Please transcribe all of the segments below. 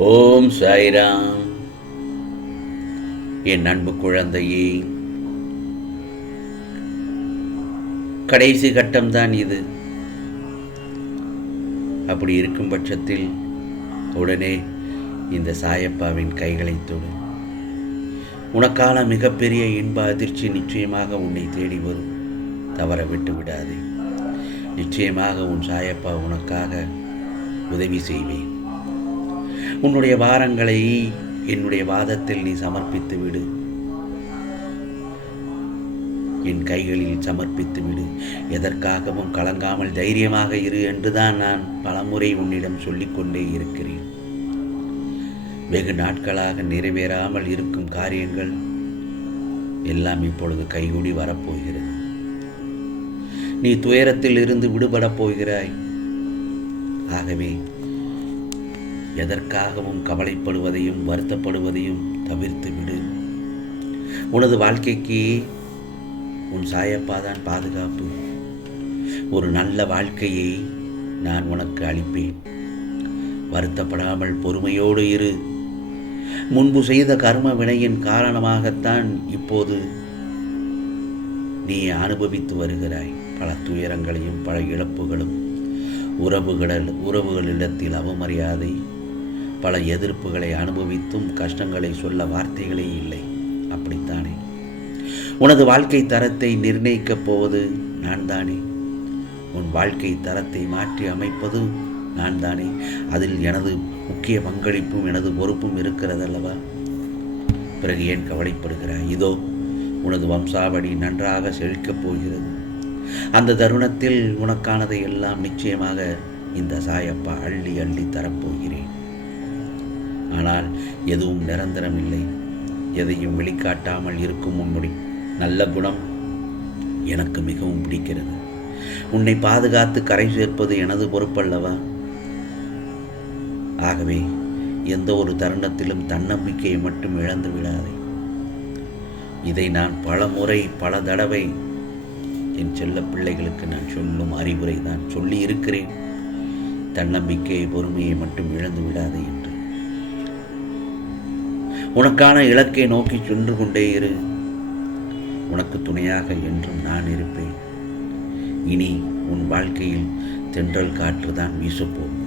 ஓம் சாய்ராம். என் அன்பு குழந்தையே கடைசி கட்டம்தான் இது. அப்படி இருக்கும் பட்சத்தில் உடனே இந்த சாயப்பாவின் கைகளை தொடு. உனக்கான மிகப்பெரிய இன்ப அதிர்ச்சி நிச்சயமாக உன்னை தேடி வரும். தவற விட்டு விடாதே. நிச்சயமாக உன் சாயப்பா உனக்காக உதவி செய்வேன். உன்னுடைய வாரங்களை என்னுடைய வாதத்தில் நீ சமர்ப்பித்து விடு. என் கைகளில் சமர்ப்பித்து விடு. எதற்காகவும் கலங்காமல் தைரியமாக இரு என்றுதான் நான் பலமுறை உன்னிடம் சொல்லிக்கொண்டே இருக்கிறேன். வெகு நாட்களாக நிறைவேறாமல் இருக்கும் காரியங்கள் எல்லாம் இப்பொழுது கைகூடி வரப்போகிறது. நீ துயரத்தில் இருந்து விடுபடப் போகிறாய். ஆகவே எதற்காகவும் கவலைப்படுவதையும் வருத்தப்படுவதையும் தவிர்த்து விடு. உனது வாழ்க்கைக்கு உன் சாயப்பாதான் பாதுகாப்பு. ஒரு நல்ல வாழ்க்கையை நான் உனக்கு அளிப்பேன். வருத்தப்படாமல் பொறுமையோடு இரு. முன்பு செய்த கர்ம வினையின் காரணமாகத்தான் இப்போது நீ அனுபவித்து வருகிறாய். பல துயரங்களையும் பல இழப்புகளும் உறவுகளில் உறவுகளிடத்தில் அவமரியாதை பல எதிர்ப்புகளை அனுபவித்தும் கஷ்டங்களை சொல்ல வார்த்தைகளே இல்லை. அப்படித்தானே? உனது வாழ்க்கை தரத்தை நிர்ணயிக்கப் போவது நான் தானே உன் வாழ்க்கை தரத்தை மாற்றி அமைப்பது நான் தானே அதில் எனது முக்கிய பங்களிப்பும் எனது பொறுப்பும் இருக்கிறதல்லவா? பிறகு ஏன் கவலைப்படுகிறாய்? இதோ உனது வம்சாவடி நன்றாக செழிக்கப் போகிறது. அந்த தருணத்தில் உனக்கானதை எல்லாம் நிச்சயமாக இந்த சாயப்பா அள்ளி அள்ளி தரப்போகிறேன். ஆனால் எதுவும் நிரந்தரம் இல்லை எதையும் வெளிக்காட்டாமல் இருக்கும் உன்னுடைய நல்ல குணம் எனக்கு மிகவும் பிடிக்கிறது. உன்னை பாதுகாத்து கரை சேர்ப்பது எனது பொறுப்பல்லவா? ஆகவே எந்த ஒரு தருணத்திலும் தன்னம்பிக்கையை மட்டும் இழந்து விடாதே. இதை நான் பல முறை பல தடவை என் செல்ல பிள்ளைகளுக்கு நான் சொல்லும் அறிவுரை தான் சொல்லி இருக்கிறேன் தன்னம்பிக்கை பொறுமையை மட்டும் இழந்து விடாதே. உனக்கான இலக்கை நோக்கி சென்று கொண்டே இரு. உனக்கு துணையாக என்றும் நான் இருப்பேன். இனி உன் வாழ்க்கையில் தென்றல் காற்று தான் வீசப்போகும்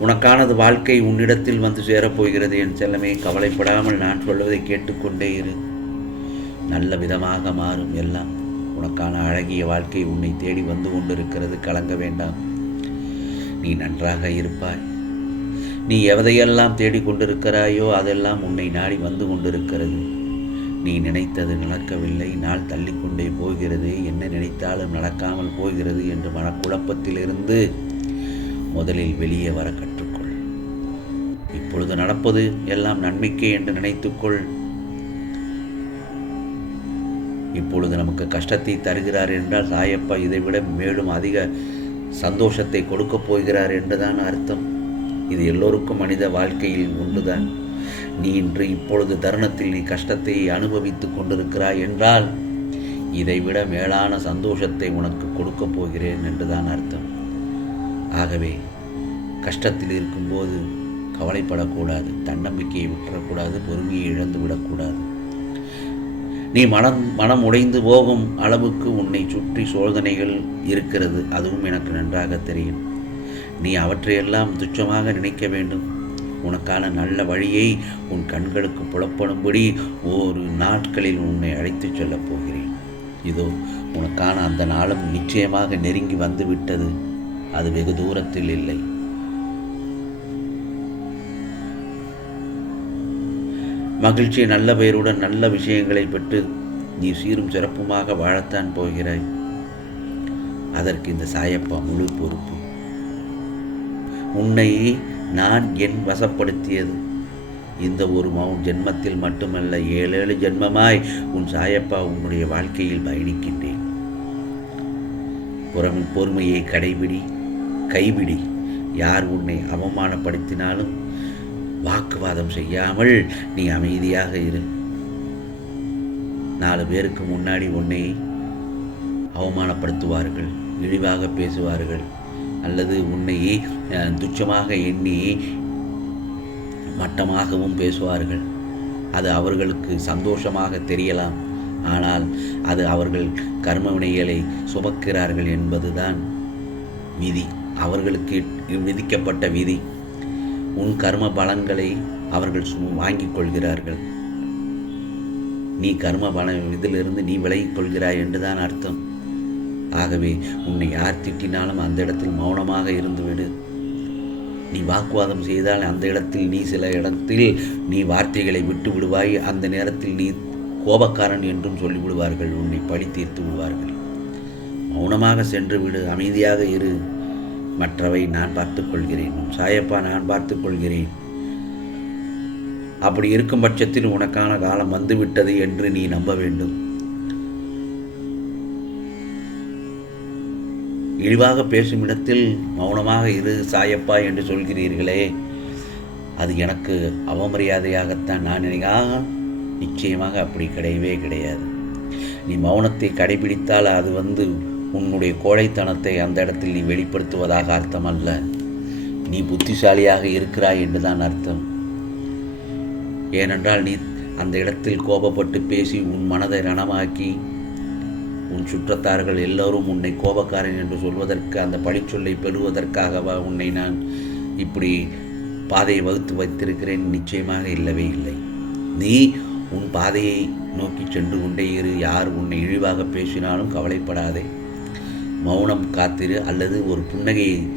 உனக்கானது வாழ்க்கை உன்னிடத்தில் வந்து சேரப்போகிறது என் செல்லமே கவலைப்படாமல் நான் சொல்வதை கேட்டுக்கொண்டே இரு. நல்ல விதமாக மாறும் எல்லாம். உனக்கான அழகிய வாழ்க்கை உன்னை தேடி வந்து கொண்டிருக்கிறது. கலங்க வேண்டாம். நீ நன்றாக இருப்பாய். நீ எவதையெல்லாம் தேடிக்கொண்டிருக்கிறாயோ அதெல்லாம் உன்னை நாடி வந்து கொண்டிருக்கிறது. நீ நினைத்தது நடக்கவில்லை. நாள் தள்ளிக்கொண்டே போகிறது. என்ன நினைத்தாலும் நடக்காமல் போகிறது என்று மனக்குழப்பத்திலிருந்து முதலில் வெளியே வர கற்றுக்கொள். இப்பொழுது நடப்பது எல்லாம் நன்மைக்கே என்று நினைத்துக்கொள். இப்பொழுது நமக்கு கஷ்டத்தை தருகிறார் என்றால் சாயப்பா இதைவிட மேலும் அதிக சந்தோஷத்தை கொடுக்கப் போகிறார் என்றுதான் அர்த்தம். இது எல்லோருக்கும் மனித வாழ்க்கையில் உண்டுதான் நீ இன்று இப்பொழுது தருணத்தில் நீ கஷ்டத்தை அனுபவித்து கொண்டிருக்கிறாய் என்றால் இதைவிட மேலான சந்தோஷத்தை உனக்கு கொடுக்கப் போகிறேன் என்றுதான் அர்த்தம். ஆகவே கஷ்டத்தில் இருக்கும்போது கவலைப்படக்கூடாது தன்னம்பிக்கையை விட்டுறக்கூடாது பொறுமையை இழந்து விடக்கூடாது. நீ மனம் மனம் உடைந்து போகும் அளவுக்கு உன்னை சுற்றி சோதனைகள் இருக்கிறது. அதுவும் எனக்கு நன்றாக தெரியும். நீ அவற்றையெல்லாம் துச்சமாக நினைக்க வேண்டும். உனக்கான நல்ல வழியை உன் கண்களுக்கு புலப்படும்படி ஒரு நாட்களில் உன்னை அழைத்துச் செல்லப் போகிறேன். இதோ உனக்கான அந்த நாளும் நிச்சயமாக நெருங்கி வந்து விட்டது அது வெகு தூரத்தில் இல்லை. மகிழ்ச்சி நல்ல பெயருடன் நல்ல விஷயங்களை பெற்று நீ சீரும் சிறப்புமாக வாழத்தான் போகிறாய். அதற்கு இந்த சாயப்பா முழு பொறுப்பு. உன்னை நான் என் வசப்படுத்தியது. இந்த ஒரு மௌன் ஜென்மத்தில் மட்டுமல்ல ஏழேழு ஜென்மமாய் உன் சாயப்பா உன்னுடைய வாழ்க்கையில் பயணிக்கின்றேன். புறம் பொறுமையை கடைபிடி கைபிடி. யார் உன்னை அவமானப்படுத்தினாலும் வாக்குவாதம் செய்யாமல் நீ அமைதியாக இரு. நாலு பேருக்கு முன்னாடி உன்னை அவமானப்படுத்துவார்கள் இழிவாக பேசுவார்கள். அல்லது உன்னை துச்சமாக எண்ணி மட்டமாகவும் பேசுவார்கள். அது அவர்களுக்கு சந்தோஷமாக தெரியலாம். ஆனால் அது அவர்கள் கர்ம வினைகளை சுமக்கிறார்கள் என்பதுதான் விதி. அவர்களுக்கு விதிக்கப்பட்ட விதி. உன் கர்ம பலங்களை அவர்கள் வாங்கிக் கொள்கிறார்கள். நீ கர்ம பல இதிலிருந்து நீ விலகிக் கொள்கிறாய் என்றுதான் அர்த்தம். ஆகவே உன்னை யார் திட்டினாலும் அந்த இடத்தில் மௌனமாக இருந்துவிடு நீ வாக்குவாதம் செய்தால் அந்த இடத்தில் நீ சில இடத்தில் நீ வார்த்தைகளை விட்டு விடுவாய். அந்த நேரத்தில் நீ கோபக்காரன் என்றும் சொல்லிவிடுவார்கள். உன்னை பழி தீர்த்து விடுவார்கள். மௌனமாக சென்று விடு. அமைதியாக இரு. மற்றவை நான் பார்த்துக் கொள்கிறேன். உன் சாயப்பா நான் பார்த்துக் கொள்கிறேன். அப்படி இருக்கும் பட்சத்தில் உனக்கான காலம் வந்துவிட்டது என்று நீ நம்ப வேண்டும். இழிவாக பேசும் இடத்தில் மௌனமாக இரு சாயப்பா என்று சொல்கிறீர்களே அது எனக்கு அவமரியாதையாகத்தான். நான் நினைக்காக நிச்சயமாக அப்படி கிடையவே கிடையாது. நீ மௌனத்தை கடைபிடித்தால் அது வந்து உன்னுடைய கோழைத்தனத்தை அந்த இடத்தில் நீ வெளிப்படுத்துவதாக அர்த்தம் அல்ல நீ புத்திசாலியாக இருக்கிறாய் என்றுதான் அர்த்தம். ஏனென்றால் நீ அந்த இடத்தில் கோபப்பட்டு பேசி உன் மனதை ரணமாக்கி உன் சுற்றத்தார்கள் எல்லோரும் உன்னை கோபக்காரன் என்று சொல்வதற்கு அந்த பழிச்சொல்லை பெறுவதற்காகவா உன்னை நான் இப்படி பாதையை வகுத்து வைத்திருக்கிறேன்? நிச்சயமாக இல்லவே இல்லை. நீ உன் பாதையை நோக்கி சென்று கொண்டே இரு. யார் உன்னை இழிவாக பேசினாலும் கவலைப்படாதே. மௌனம் காத்திரு. அல்லது ஒரு புன்னகையை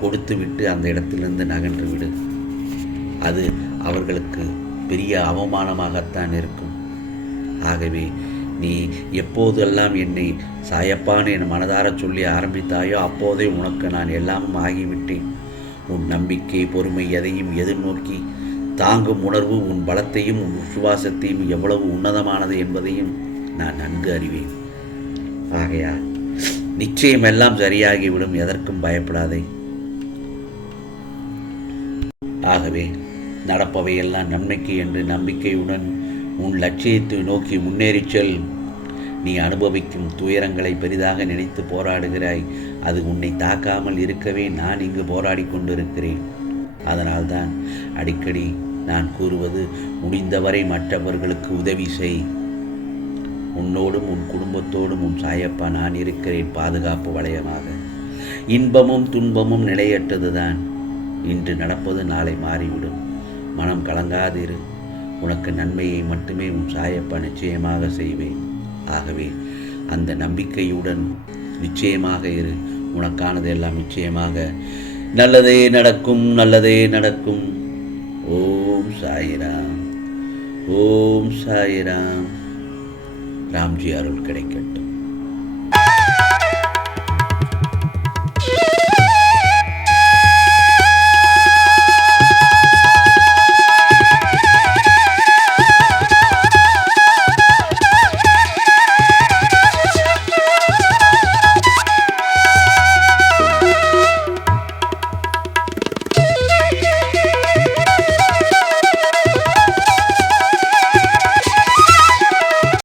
கொடுத்துவிட்டு அந்த இடத்திலிருந்து நகன்று விடு. அது அவர்களுக்கு பெரிய அவமானமாகத்தான் இருக்கும். ஆகவே நீ எப்போதெல்லாம் என்னை சாயப்பான்னு என் மனதார சொல்லி ஆரம்பித்தாயோ அப்போதே உனக்கு நான் எல்லாமும் ஆகிவிட்டேன். உன் நம்பிக்கை பொறுமை எதையும் எதிர்நோக்கி தாங்கும் உணர்வு உன் பலத்தையும் உன் விசுவாசத்தையும் எவ்வளவு உன்னதமானது என்பதையும் நான் நன்கு அறிவேன். ஆகையா நிச்சயம் எல்லாம் சரியாகிவிடும் எதற்கும் பயப்படாதே. ஆகவே நடப்பவையெல்லாம் நன்மைக்கு என்று நம்பிக்கையுடன் உன் லட்சியத்தை நோக்கி முன்னேறிச் செல். நீ அனுபவிக்கும் துயரங்களை பெரிதாக நினைத்து போராடுகிறாய். அது உன்னை தாக்காமல் இருக்கவே நான் இங்கு போராடி கொண்டிருக்கிறேன். அதனால்தான் அடிக்கடி நான் கூறுவது முடிந்தவரை மற்றவர்களுக்கு உதவி செய். உன்னோடும் உன் குடும்பத்தோடும் உன் சாயப்பா நான் இருக்கிறேன் பாதுகாப்பு வளையமாக. இன்பமும் துன்பமும் நிலையற்றதுதான் இன்று நடப்பது நாளை மாறிவிடும். மனம் கலங்காதிரு. உனக்கு நன்மையை மட்டுமே உன் சாயப்பா நிச்சயமாக செய்வேன். ஆகவே அந்த நம்பிக்கையுடன் நிச்சயமாக இரு. உனக்கானது எல்லாம் நிச்சயமாக நல்லதே நடக்கும் நல்லதே நடக்கும். ஓம் சாயிராம். ஓம் சாயிராம். ராம்ஜி அருள் கிடைக்கட்டும்.